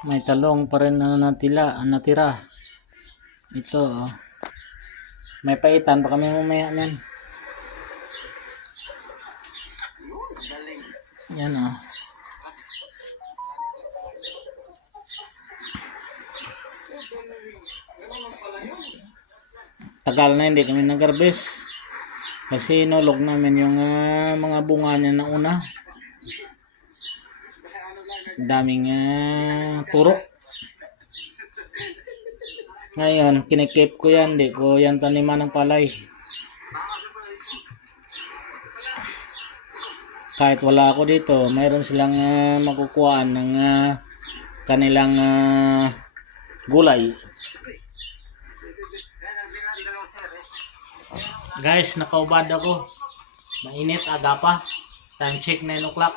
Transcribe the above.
May talong pa rin na natira. Ito, oh. May paitan pa kami mamaya niyan. Yan, oh. Tagal na hindi kami nag-harvest kasi nulog namin yung mga bunga niya na una. Daming turok. Ngayon kinikip ko yan, hindi ko yan taniman ng palay. Kahit wala ako dito, mayroon silang makukuhaan ng kanilang gulay. Guys, nakaubad ako. Mainit, aga pa. Time check 9 o'clock.